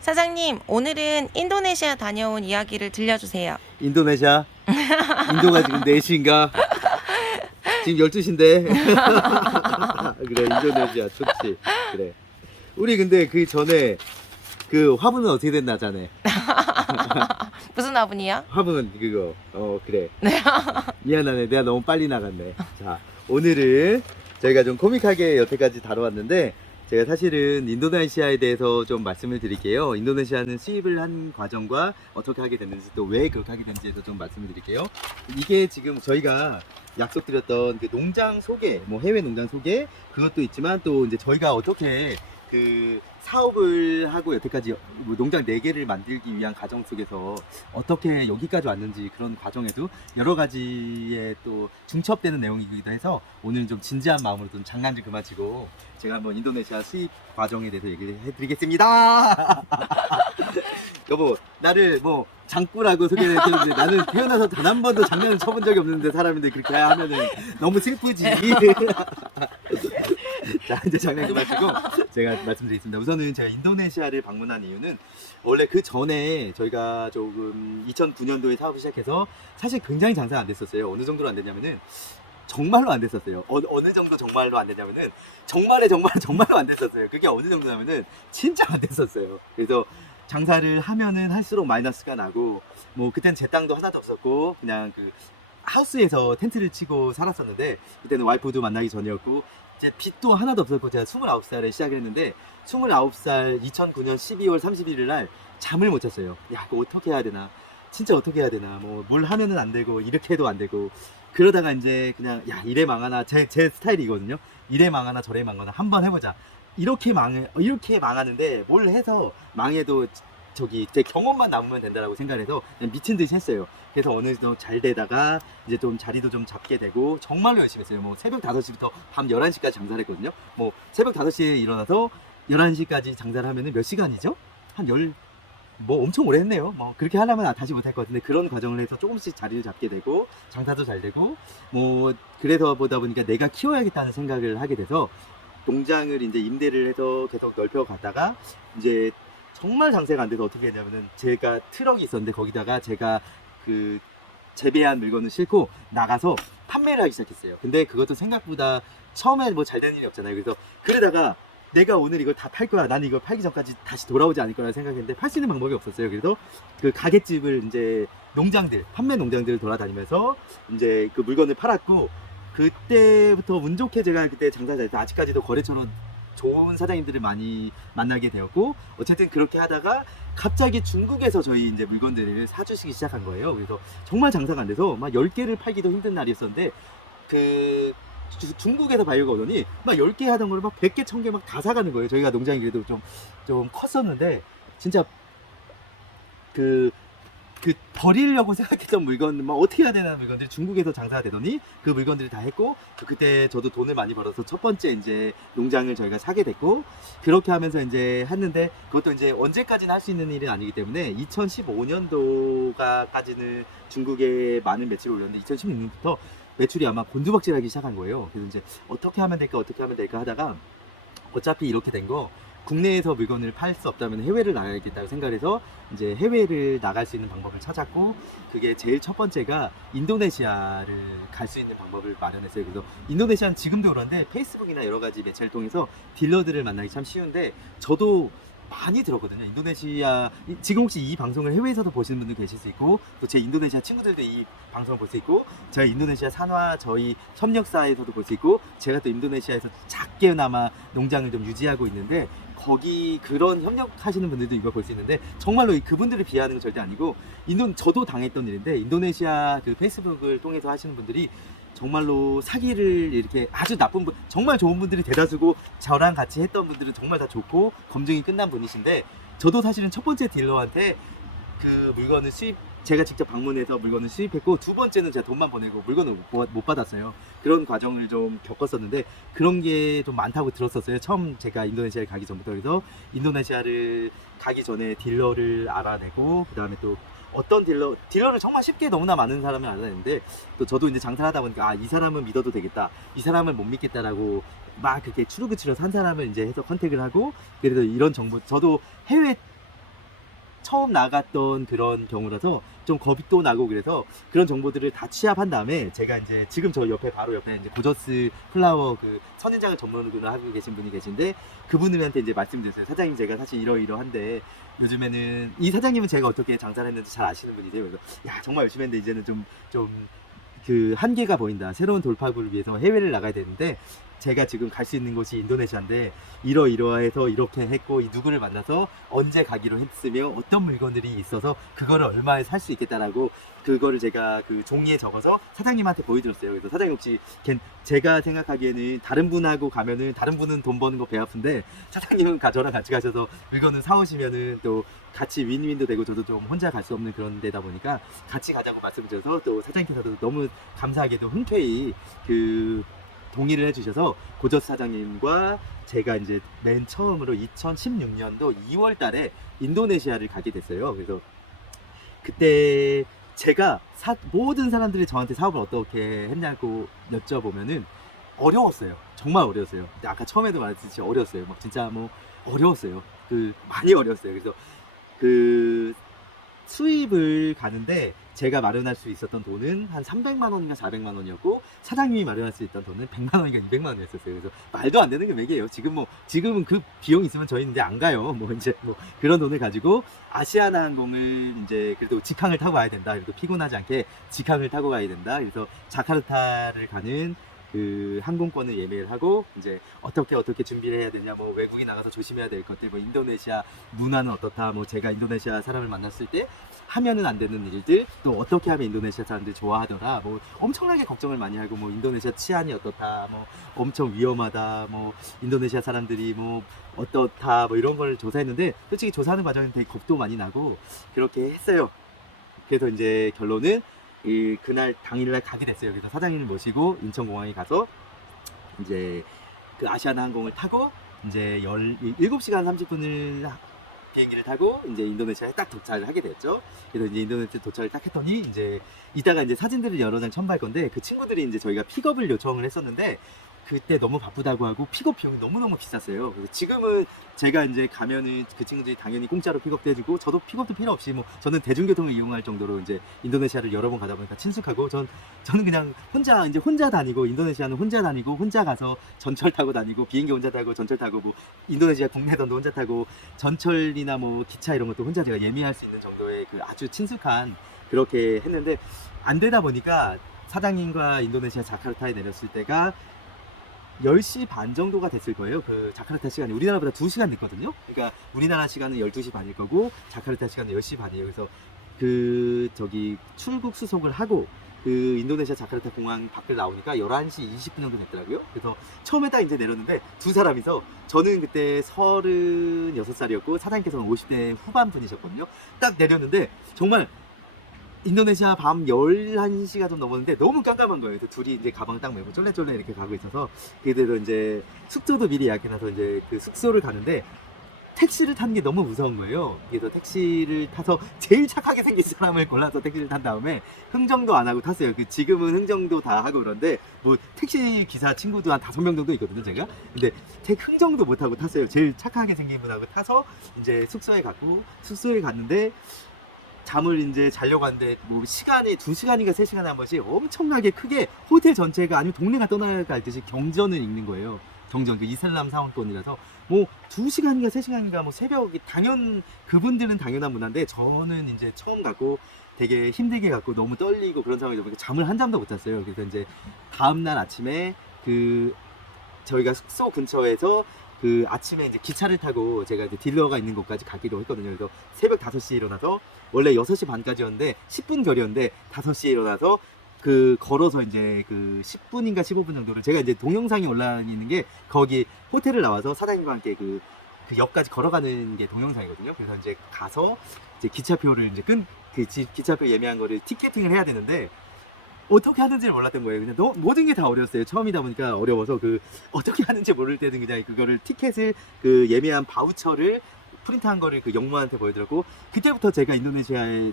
사장님, 오늘은 인도네시아 다녀온 이야기를 들려주세요. 인도네시아? 인도가 지금 4시인가? 지금 12시인데. 그래, 인도네시아 좋지. 그래. 우리 근데 그 전에 그 화분은 어떻게 됐나 자네? 무슨 화분이요? 화분은 그거 그래. 미안하네, 내가 너무 빨리 나갔네. 자, 오늘은 저희가 좀 코믹하게 여태까지 다뤄왔는데, 제가 사실은 인도네시아에 대해서 좀 말씀을 드릴게요. 인도네시아는 수입을 한 과정과 어떻게 하게 됐는지, 또 왜 그렇게 하게 됐는지에서 좀 말씀을 드릴게요. 이게 지금 저희가 약속드렸던 그 농장 소개, 뭐 해외 농장 소개, 그것도 있지만 또 이제 저희가 어떻게 그 사업을 하고 여태까지 뭐 농장 4개를 만들기 위한 과정 속에서 어떻게 여기까지 왔는지, 그런 과정에도 여러 가지의 또 중첩되는 내용이기도 해서 오늘은 좀 진지한 마음으로 좀 장난 좀 그만 치고 제가 한번 인도네시아 수입 과정에 대해서 얘기를 해드리겠습니다. 여보, 나를 뭐 장꾸라고 소개를 했는데 나는 태어나서 단 한 번도 장난을 쳐본 적이 없는데 사람인데 그렇게 하면은 너무 슬프지. 자, 이제 장난 그만치고 제가 말씀드리겠습니다. 우선은 제가 인도네시아를 방문한 이유는 원래 그 전에 저희가 조금 2009년도에 사업을 시작해서 사실 굉장히 장사가 안 됐었어요. 어느 정도로 안 됐냐면은 정말로 안 됐었어요. 어느 정도 정말로 안 됐냐면은 정말로 안 됐었어요. 그게 어느 정도냐면은 진짜 안 됐었어요. 그래서 장사를 하면은 할수록 마이너스가 나고, 뭐 그땐 제 땅도 하나도 없었고 그냥 그 하우스에서 텐트를 치고 살았었는데, 그때는 와이프도 만나기 전이었고 이제 빚도 하나도 없었고, 제가 29살에 시작을 했는데 29살 2009년 12월 31일 날 잠을 못 잤어요. 야, 이거 어떻게 해야 되나, 진짜 어떻게 해야 되나, 뭐 뭘 하면은 안 되고 이렇게 해도 안 되고, 그러다가 이제 그냥 야, 이래 망하나, 제 스타일이거든요. 이래 망하나 저래 망하나 한번 해보자. 이렇게 망하는데 뭘 해서 망해도 저기 제 경험만 남으면 된다라고 생각을 해서 그냥 미친 듯이 했어요. 그래서 어느 정도 잘 되다가 이제 좀 자리도 좀 잡게 되고 정말로 열심히 했어요. 뭐 새벽 5시부터 밤 11시까지 장사를 했거든요. 뭐 새벽 5시에 일어나서 11시까지 장사를 하면은 몇 시간이죠? 뭐 엄청 오래 했네요. 뭐 그렇게 하려면 다시 못할 것 같은데, 그런 과정을 해서 조금씩 자리를 잡게 되고 장사도 잘 되고, 뭐 그래서 보다 보니까 내가 키워야겠다는 생각을 하게 돼서 농장을 이제 임대를 해서 계속 넓혀 가다가 이제 정말 장사가 안 돼서 어떻게 했냐면은, 제가 트럭이 있었는데 거기다가 제가 그 재배한 물건을 싣고 나가서 판매를 하기 시작했어요. 근데 그것도 생각보다 처음에 뭐 잘 되는 일이 없잖아요. 그래서 그러다가 내가 오늘 이걸 다 팔 거야, 나는 이거 팔기 전까지 다시 돌아오지 않을 거라 생각했는데 팔 수 있는 방법이 없었어요. 그래서 그 가게집을 이제 판매 농장들을 돌아다니면서 이제 그 물건을 팔았고, 그때부터 운 좋게 제가 그때 장사 잘해서 아직까지도 거래처로 좋은 사장님들을 많이 만나게 되었고, 어쨌든 그렇게 하다가 갑자기 중국에서 저희 이제 물건들을 사주시기 시작한 거예요. 그래서 정말 장사가 안 돼서 막 10개를 팔기도 힘든 날이었었는데, 그 중국에서 바이오가 오더니 막 10개 하던 거를 막 100개, 1000개 막 다 사가는 거예요. 저희가 농장이 그래도 좀 컸었는데, 진짜 그 버리려고 생각했던 물건, 막 어떻게 해야 되나 물건들이 중국에서 장사가 되더니 그 물건들을 다 했고, 그때 저도 돈을 많이 벌어서 첫 번째 이제 농장을 저희가 사게 됐고, 그렇게 하면서 이제 했는데, 그것도 이제 언제까지나 할 수 있는 일은 아니기 때문에 2015년도까지는 중국에 많은 매출을 올렸는데 2016년부터 매출이 아마 곤두박질하기 시작한 거예요. 그래서 이제 어떻게 하면 될까 하다가, 어차피 이렇게 된 거 국내에서 물건을 팔 수 없다면 해외를 나가야겠다고 생각해서 이제 해외를 나갈 수 있는 방법을 찾았고, 그게 제일 첫 번째가 인도네시아를 갈 수 있는 방법을 마련했어요. 그래서 인도네시아는 지금도 그런데 페이스북이나 여러 가지 매체를 통해서 딜러들을 만나기 참 쉬운데, 저도 많이 들었거든요. 인도네시아, 지금 혹시 이 방송을 해외에서도 보시는 분들 계실 수 있고, 또 제 인도네시아 친구들도 이 방송을 볼 수 있고, 제가 인도네시아 산화 저희 협력사에서도 볼 수 있고, 제가 또 인도네시아에서 작게나마 농장을 좀 유지하고 있는데, 거기 그런 협력하시는 분들도 이걸 볼 수 있는데, 정말로 그분들을 비하하는 건 절대 아니고, 저도 당했던 일인데, 인도네시아 그 페이스북을 통해서 하시는 분들이 정말로 사기를 이렇게 아주 나쁜 분, 정말 좋은 분들이 대다수고, 저랑 같이 했던 분들은 정말 다 좋고 검증이 끝난 분이신데, 저도 사실은 첫 번째 딜러한테 그 물건을 제가 직접 방문해서 물건을 수입했고, 두 번째는 제가 돈만 보내고 물건을 못 받았어요. 그런 과정을 좀 겪었었는데, 그런 게 좀 많다고 들었었어요. 처음 제가 인도네시아를 가기 전부터. 그래서 인도네시아를 가기 전에 딜러를 알아내고, 그 다음에 또 어떤 딜러를 정말 쉽게 너무나 많은 사람을 알아냈는데, 또 저도 이제 장사를 하다 보니까 이 사람은 믿어도 되겠다, 이 사람을 못 믿겠다라고 막 그렇게 추르그추려 산 사람을 이제 해서 컨택을 하고, 그래서 이런 정보, 저도 해외 처음 나갔던 그런 경우라서 좀 겁이 또 나고 그래서 그런 정보들을 다 취합한 다음에 제가 이제 지금 저 옆에 바로 옆에 이제 고저스 플라워 그 선인장을 전문으로 하고 계신 분이 계신데 그분들한테 이제 말씀드렸어요. 사장님 제가 사실 이러이러한데 요즘에는 이 사장님은 제가 어떻게 장사를 했는지 잘 아시는 분이세요. 그래서 야 정말 열심히 했는데 이제는 좀 그 한계가 보인다. 새로운 돌파구를 위해서 해외를 나가야 되는데 제가 지금 갈 수 있는 곳이 인도네시아인데 이러이러해서 이렇게 했고 이 누구를 만나서 언제 가기로 했으며 어떤 물건들이 있어서 그거를 얼마에 살 수 있겠다라고 그거를 제가 그 종이에 적어서 사장님한테 보여드렸어요. 그래서 사장님 혹시 제가 생각하기에는 다른 분하고 가면은 다른 분은 돈 버는 거 배 아픈데 사장님은 저랑 같이 가셔서 물건을 사오시면은 또 같이 윈윈도 되고 저도 좀 혼자 갈 수 없는 그런 데다 보니까 같이 가자고 말씀드려서 또 사장님께서도 너무 감사하게도 흔쾌히 그 동의를 해주셔서 고저스 사장님과 제가 이제 맨 처음으로 2016년도 2월 달에 인도네시아를 가게 됐어요. 그래서 그때 제가 모든 사람들이 저한테 사업을 어떻게 했냐고 여쭤보면은 어려웠어요. 정말 어려웠어요. 근데 아까 처음에도 말했듯이 어려웠어요. 막 진짜 뭐 어려웠어요. 많이 어려웠어요. 그래서 그 수입을 가는데 제가 마련할 수 있었던 돈은 한 300만 원인가 400만 원이었고 사장님이 마련할 수 있던 돈은 100만 원인가 200만 원이었어요. 그래서 말도 안 되는 금액이에요. 지금은 그 비용 있으면 저희는 이제 안 가요. 뭐 이제 뭐 그런 돈을 가지고 아시아나 항공을 이제 그래도 직항을 타고 가야 된다. 그래도 피곤하지 않게 직항을 타고 가야 된다. 그래서 자카르타를 가는 그 항공권을 예매를 하고 이제 어떻게 준비를 해야 되냐, 뭐 외국인 나가서 조심해야 될 것들, 뭐 인도네시아 문화는 어떻다, 뭐 제가 인도네시아 사람을 만났을 때 하면은 안 되는 일들, 또 어떻게 하면 인도네시아 사람들이 좋아하더라, 뭐 엄청나게 걱정을 많이 하고, 뭐 인도네시아 치안이 어떻다, 뭐 엄청 위험하다, 뭐 인도네시아 사람들이 뭐 어떻다, 뭐 이런 걸 조사했는데 솔직히 조사하는 과정은 되게 겁도 많이 나고 그렇게 했어요. 그래서 이제 결론은 그날 당일날 가게 됐어요. 그래서 사장님을 모시고 인천공항에 가서 이제 그 아시아나 항공을 타고 이제 17시간 30분을 비행기를 타고 이제 인도네시아에 딱 도착을 하게 됐죠. 그래서 이제 인도네시아 도착을 딱 했더니 이제 이따가 이제 사진들을 여러 장 첨부할 건데 그 친구들이 이제 저희가 픽업을 요청을 했었는데 그때 너무 바쁘다고 하고 픽업 비용이 너무너무 비쌌어요. 그래서 지금은 제가 이제 가면은 그 친구들이 당연히 공짜로 픽업도 해주고 저도 픽업도 필요 없이 뭐 저는 대중교통을 이용할 정도로 이제 인도네시아를 여러 번 가다 보니까 친숙하고 저는 그냥 혼자 다니고 인도네시아는 혼자 다니고 혼자 가서 전철 타고 다니고 비행기 혼자 타고 전철 타고 뭐 인도네시아 국내선도 혼자 타고 전철이나 뭐 기차 이런 것도 혼자 제가 예매할 수 있는 정도의 그 아주 친숙한 그렇게 했는데 안 되다 보니까 사장님과 인도네시아 자카르타에 내렸을 때가 10시 반 정도가 됐을 거예요. 그 자카르타 시간이 우리나라보다 2시간 늦거든요. 그러니까 우리나라 시간은 12시 반일 거고 자카르타 시간은 10시 반이에요. 그래서 출국 수속을 하고 그 인도네시아 자카르타 공항 밖을 나오니까 11시 20분 정도 됐더라고요. 그래서 처음에 딱 이제 내렸는데 두 사람이서 저는 그때 36살이었고 사장님께서는 50대 후반 분이셨거든요. 딱 내렸는데 정말 인도네시아 밤 11시가 좀 넘었는데 너무 깜깜한 거예요. 그래서 둘이 이제 가방 딱 메고 쫄래쫄래 이렇게 가고 있어서 그대로 이제 숙소도 미리 예약해놔서 이제 그 숙소를 가는데 택시를 타는 게 너무 무서운 거예요. 그래서 택시를 타서 제일 착하게 생긴 사람을 골라서 택시를 탄 다음에 흥정도 안 하고 탔어요. 지금은 흥정도 다 하고 그런데 뭐 택시 기사 친구도 한 5명 정도 있거든요, 제가. 근데 흥정도 못 하고 탔어요. 제일 착하게 생긴 분하고 타서 이제 숙소에 갔는데 잠을 이제 자려고 하는데 뭐 시간이 2시간인가 3시간에 한 번씩 엄청나게 크게 호텔 전체가 아니면 동네가 떠나갈 듯이 경전을 읽는 거예요. 경전, 그 이슬람 사원권이라서 뭐 2시간인가 3시간인가 뭐 새벽에 그분들은 당연한 문화인데 저는 이제 처음 갔고 되게 힘들게 갔고 너무 떨리고 그런 상황이다 보니까 잠을 한 잠도 못 잤어요. 그래서 이제 다음날 아침에 저희가 숙소 근처에서 아침에 이제 기차를 타고 제가 이제 딜러가 있는 곳까지 가기로 했거든요. 그래서 새벽 5시에 일어나서 원래 6시 반까지였는데 10분 결이었는데 5시에 일어나서 걸어서 이제 10분인가 15분 정도를 제가 이제 동영상이 올라 있는 게 거기 호텔을 나와서 사장님과 함께 그 역까지 걸어가는 게 동영상이거든요. 그래서 이제 가서 이제 기차표를 이제 기차표 예매한 거를 티켓팅을 해야 되는데 어떻게 하는지를 몰랐던 거예요. 그냥 모든 게 다 어려웠어요. 처음이다 보니까 어려워서 어떻게 하는지 모를 때는 그냥 그거를 티켓을 예매한 바우처를 프린트한 거를 영무원한테 보여드렸고 그때부터 제가 인도네시아에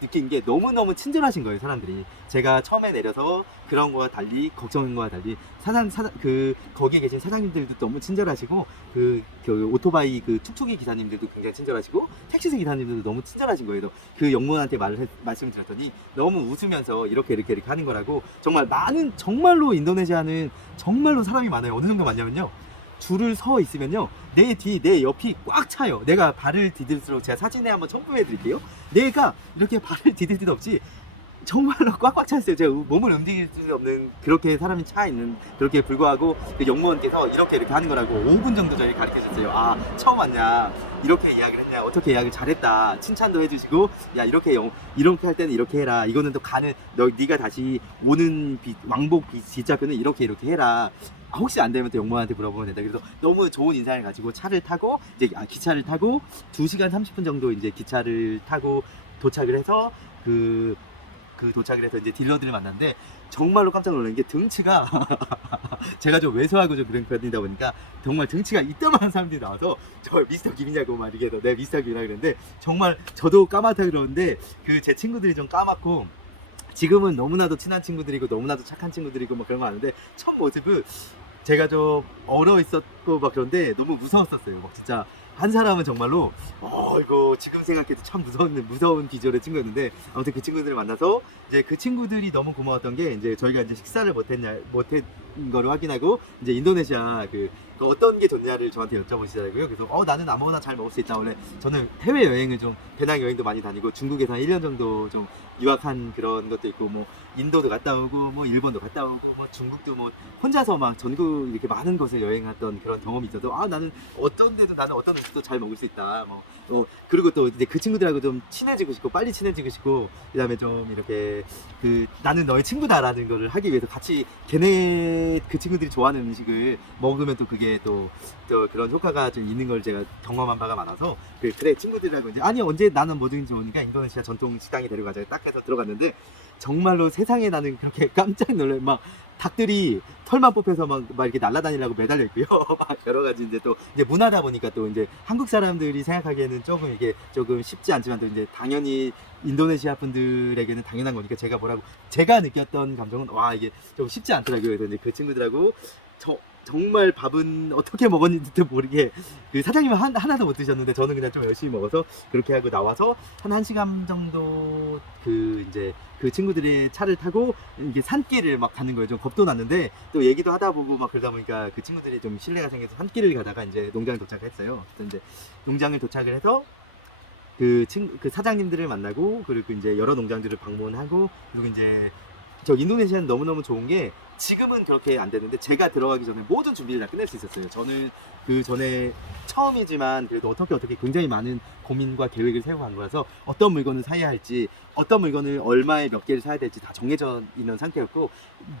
느낀 게 너무너무 친절하신 거예요, 사람들이. 제가 처음에 내려서 그런 거와 달리, 걱정인 거와 달리, 거기에 계신 사장님들도 너무 친절하시고, 그 오토바이 그 툭툭이 기사님들도 굉장히 친절하시고, 택시세 기사님들도 너무 친절하신 거예요. 그래서 그 영무원한테 말씀을 드렸더니 너무 웃으면서 이렇게 하는 거라고. 정말 정말로 인도네시아는 정말로 사람이 많아요. 어느 정도 많냐면요. 줄을 서 있으면요, 내 옆이 꽉 차요. 내가 발을 디딜수록, 제가 사진에 한번 첨부해 드릴게요. 내가 이렇게 발을 디딜 듯 없이 정말로 꽉꽉 차 있어요. 제가 몸을 움직일 수 없는 그렇게 사람이 차 있는, 그렇게 불구하고 그 영무원께서 이렇게 하는 거라고 5분 정도 저희 가르쳐 줬어요. 아, 처음 왔냐, 이렇게 이야기를 했냐, 어떻게 이야기를 잘했다, 칭찬도 해주시고, 야, 이렇게 할 때는 이렇게 해라, 이거는 또 네가 다시 오는 왕복 뒷좌표는 이렇게 해라. 혹시 안 되면 또 영무원한테 물어보면 된다. 그래서 너무 좋은 인상을 가지고 차를 타고, 이제 기차를 타고 2시간 30분 정도 이제 기차를 타고 도착을 해서 도착을 해서 이제 딜러들을 만났는데, 정말로 깜짝 놀란 게 등치가 제가 좀 왜소하고 좀 그런 편이다 보니까 정말 등치가 이따만한 사람들이 나와서 저 미스터 김이냐고 막 이렇게 해서, 네, 미스터 김이라 그랬는데, 정말 저도 까맣다 그러는데 제 친구들이 좀 까맣고, 지금은 너무나도 친한 친구들이고 너무나도 착한 친구들이고 막 그런 거 아는데, 첫 모습은 제가 좀 얼어 있었고 막 그런데 너무 무서웠었어요. 막 진짜 한 사람은 정말로 이거 지금 생각해도 참 무서운 비주얼의 친구였는데, 아무튼 그 친구들을 만나서 이제 그 친구들이 너무 고마웠던 게, 이제 저희가 이제 식사를 못한 거를 확인하고, 이제 인도네시아 그 어떤 게 좋냐를 저한테 여쭤보시더라고요. 그래서 나는 아무거나 잘 먹을 수 있다. 원래 저는 해외 여행을 좀, 배낭 여행도 많이 다니고 중국에서 한 1년 정도 좀 유학한 그런 것도 있고, 뭐 인도도 갔다 오고, 뭐 일본도 갔다 오고, 뭐 중국도 뭐 혼자서 막 전국 이렇게 많은 곳을 여행했던 그런 경험이 있어서, 나는 어떤 음식도 잘 먹을 수 있다. 그리고 또 이제 그 친구들하고 좀 친해지고 싶고, 빨리 친해지고 싶고, 그다음에 좀 이렇게 나는 너의 친구다라는 거를 하기 위해서 같이 그 친구들이 좋아하는 음식을 먹으면 또 그게 또 그런 효과가 좀 있는 걸 제가 경험한 바가 많아서, 그래 친구들하고 이제, 아니 언제 나는 뭐든지 좋으니까 인도네시아 전통 식당에 데려가자 딱 해서 들어갔는데, 정말로 세상에 나는 그렇게 깜짝 놀래. 막 닭들이 털만 뽑혀서 막 이렇게 날아다니려고 매달려 있고요. 막 여러 가지 이제 또 이제 문화다 보니까, 또 이제 한국 사람들이 생각하기에는 조금 이게 조금 쉽지 않지만, 또 이제 당연히 인도네시아 분들에게는 당연한 거니까, 제가 느꼈던 감정은, 이게 좀 쉽지 않더라고요. 그래서 이제 그 친구들하고 정말 밥은 어떻게 먹었는지도 모르게, 그 사장님은 하나도 못 드셨는데 저는 그냥 좀 열심히 먹어서 그렇게 하고 나와서 한 1시간 정도 이제 그 친구들의 차를 타고 이게 산길을 막 가는 거예요. 좀 겁도 났는데 또 얘기도 하다 보고 막 그러다 보니까 그 친구들이 좀 신뢰가 생겨서 산길을 가다가 이제 농장에 도착을 했어요. 그래서 이제 농장을 도착을 해서 그 사장님들을 만나고, 그리고 이제 여러 농장들을 방문하고, 그리고 이제 저 인도네시아는 너무너무 좋은 게, 지금은 그렇게 안 되는데 제가 들어가기 전에 모든 준비를 다 끝낼 수 있었어요. 저는 그 전에 처음이지만 그래도 어떻게 굉장히 많은 고민과 계획을 세우고 간 거라서, 어떤 물건을 사야 할지, 어떤 물건을 얼마에 몇 개를 사야 될지 다 정해져 있는 상태였고,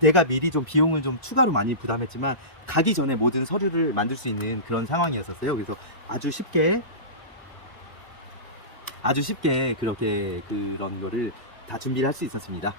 내가 미리 좀 비용을 좀 추가로 많이 부담했지만 가기 전에 모든 서류를 만들 수 있는 그런 상황이었었어요. 그래서 아주 쉽게 그렇게 그런 거를 다 준비를 할 수 있었습니다.